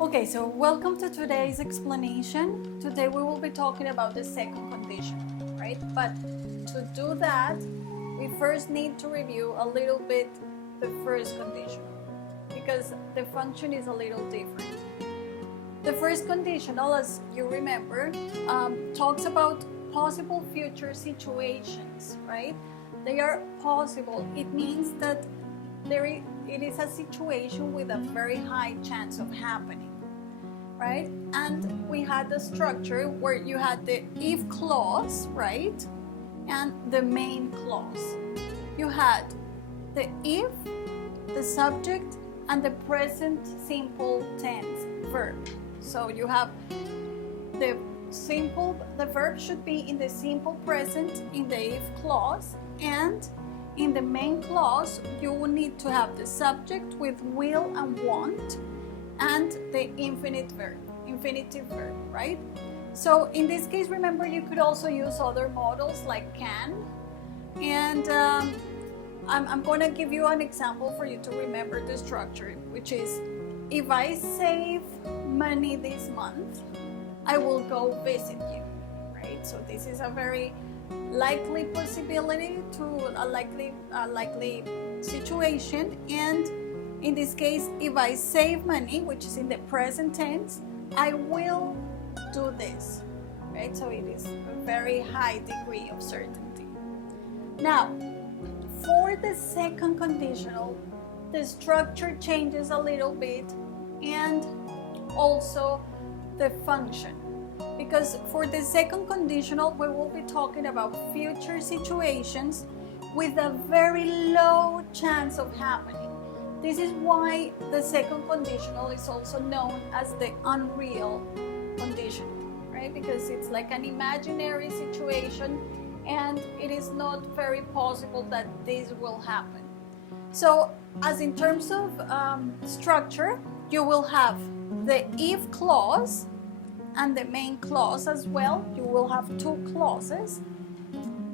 Okay, so welcome to today's explanation. Today we will be talking about the second condition, right? But to do that, we first need to review a little bit the first conditional because the function is a little different. The first conditional, as you remember, talks about possible future situations, right? They are possible. It means that it is a situation with a very high chance of happening, right? And we had the structure where you had the if clause, right? And the main clause. You had the if, the subject, and the present simple tense verb. So you have the verb should be in the simple present in the if clause, and in the main clause you will need to have the subject with will and want and the infinitive verb, right? So in this case, remember, you could also use other models like can, and I'm going to give you an example for you to remember the structure, which is if I save money this month, I will go visit you, right? So this is a very likely possibility to a likely situation, and in this case, if I save money, which is in the present tense, I will do this, right? So it is a very high degree of certainty. Now, for the second conditional, the structure changes a little bit, and also the function. Because for the second conditional, we will be talking about future situations with a very low chance of happening. This is why the second conditional is also known as the unreal conditional, right? Because it's like an imaginary situation and it is not very possible that this will happen. So, as in terms of structure, you will have the if clause and the main clause as well. You will have two clauses,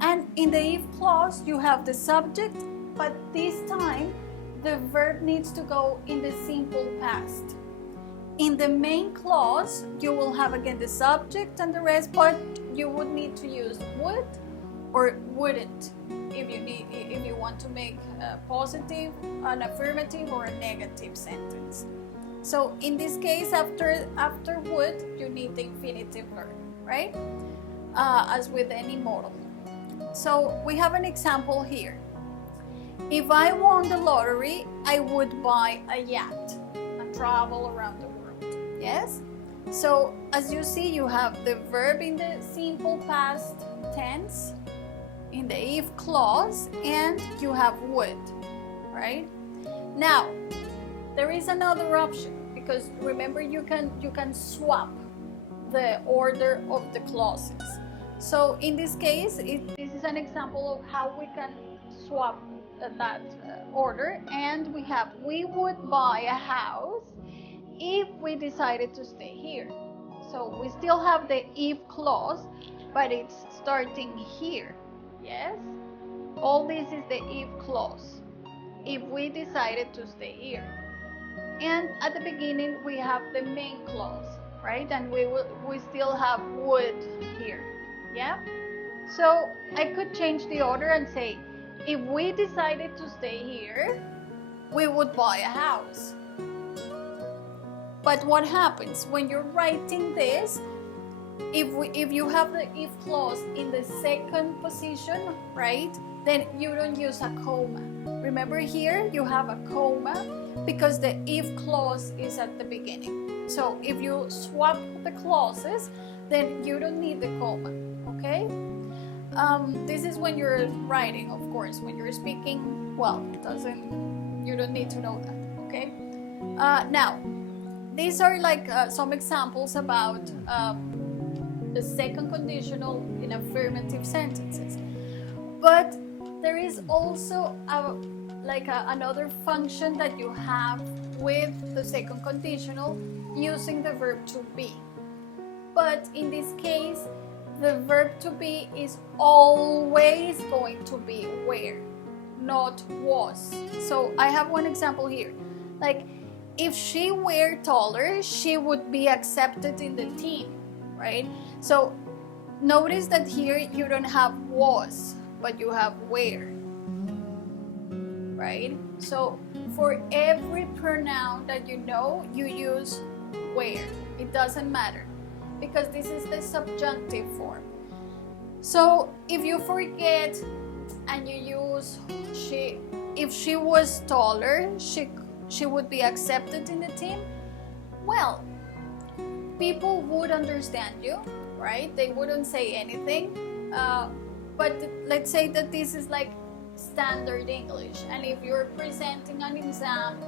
and in the if clause you have the subject, but this time the verb needs to go in the simple past. In the main clause you will have again the subject and the rest, but you would need to use would or wouldn't if you want to make a positive, an affirmative, or a negative sentence. So in this case, after would, you need the infinitive verb, right? As with any modal. So we have an example here. If I won the lottery, I would buy a yacht and travel around the world. Yes? So as you see, you have the verb in the simple past tense, in the if clause, and you have would, right? Now, there is another option, because remember, you can swap the order of the clauses. So in this case, this is an example of how we can swap that order, and we have we would buy a house if we decided to stay here. So we still have the if clause, but it's starting here. Yes? All this is the if clause. If we decided to stay here. And at the beginning we have the main clause, right? And we still have would here. Yeah? So I could change the order and say, if we decided to stay here, we would buy a house. But what happens when you're writing this? If you have the if clause in the second position, right, then you don't use a comma. Remember, here you have a comma because the if clause is at the beginning. So if you swap the clauses, then you don't need the comma, okay? This is when you're writing, of course. When you're speaking, well, you don't need to know that, okay? Now, these are like some examples about the second conditional in affirmative sentences. But there is also another function that you have with the second conditional using the verb to be. But in this case, the verb to be is always going to be where, not was. So I have one example here. Like, if she were taller, she would be accepted in the team, right? So notice that here you don't have was, but you have were, right? So for every pronoun that you know, you use where. It doesn't matter because this is the subjunctive form. So if you forget and you use she, if she was taller, she would be accepted in the team. Well, people would understand you, right? They wouldn't say anything. But let's say that this is like standard English, and if you're presenting an exam,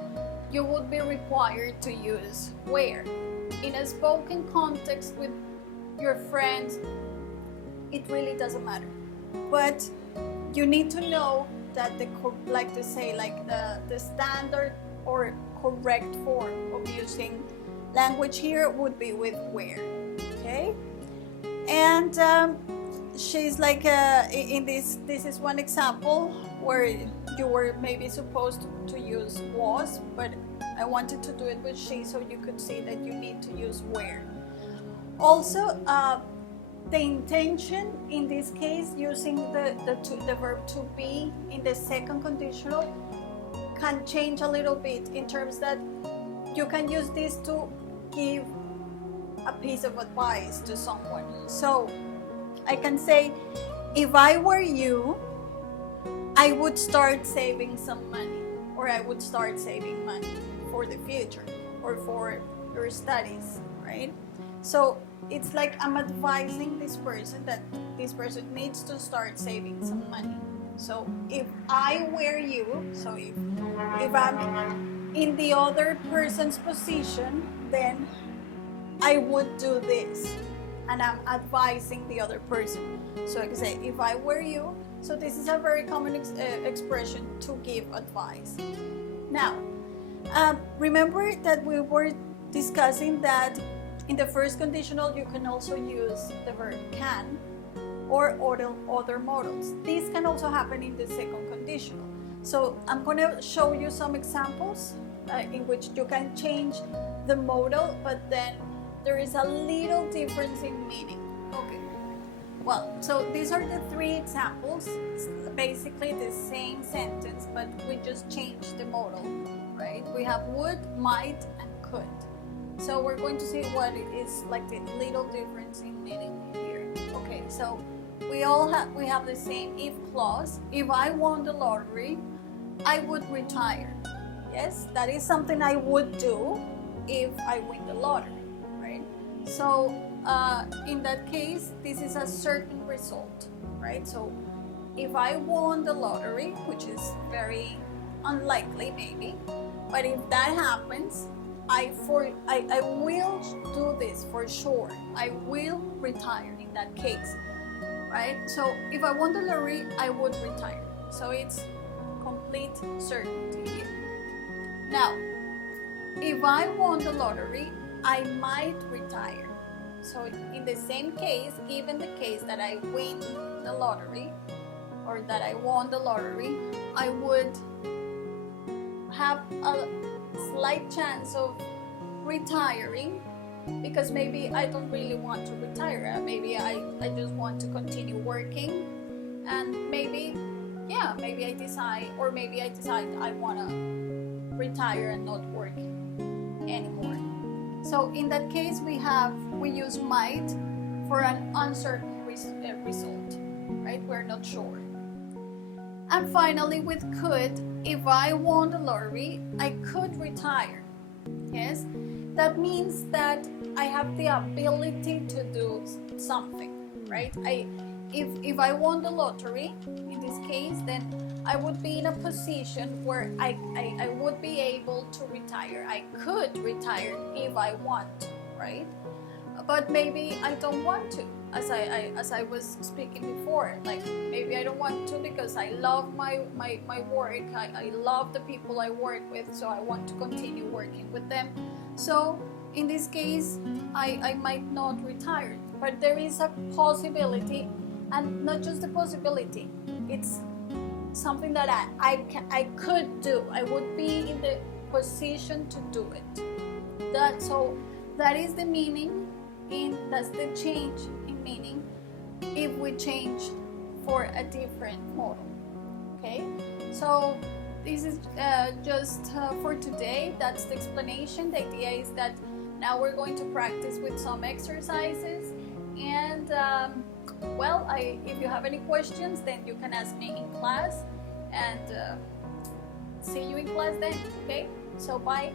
you would be required to use where. In a spoken context with your friends, it really doesn't matter. But you need to know that the standard or correct form of using language here would be with where. Okay, and she's like in this is one example where you were maybe supposed to use was, but I wanted to do it with she so you could see that you need to use where. Also, the intention in this case, using the verb to be in the second conditional, can change a little bit in terms that you can use this to give a piece of advice to someone. So I can say, if I were you, I would start saving some money, or I would start saving money for the future or for your studies, right? So it's like I'm advising this person that this person needs to start saving some money. So if I were you, so if I'm in the other person's position, then I would do this, and I'm advising the other person. So I can say, if I were you. So this is a very common expression to give advice. Now, remember that we were discussing that in the first conditional you can also use the verb can or other modals. This can also happen in the second conditional. So I'm going to show you some examples in which you can change the modal, but then there is a little difference in meaning. Okay. Well, so these are the three examples. It's basically the same sentence, but we just changed the modal, right? We have would, might, and could. So we're going to see what is like the little difference in meaning here. Okay, so we have the same if clause. If I won the lottery, I would retire. Yes, that is something I would do if I win the lottery, right? So in that case, this is a certain result, right? So if I won the lottery, which is very unlikely maybe, but if that happens, I will do this for sure. I will retire in that case, right? So if I won the lottery, I would retire. So it's complete certainty here. Now, if I won the lottery, I might retire. So in the same case, given the case that I win the lottery or that I won the lottery, I would have a slight chance of retiring because maybe I don't really want to retire. Maybe I just want to continue working, and maybe I decide I want to retire and not work anymore. So in that case, we use might for an uncertain result, right? We're not sure. And finally, with could, if I won the lottery, I could retire. Yes, that means that I have the ability to do something, right? If I won the lottery, in this case, then I would be in a position where I would be able to retire. I could retire if I want, right? But maybe I don't want to, as I was speaking before. Like maybe I don't want to because I love my work. I love the people I work with, so I want to continue working with them. So in this case, I might not retire. But there is a possibility, and not just a possibility. It's something that I could do. I would be position to do it. That is the meaning, that's the change in meaning if we change for a different model. Okay, so this is just for today. That's the explanation. The idea is that now we're going to practice with some exercises, and if you have any questions, then you can ask me in class, and see you in class then. Okay, so bye.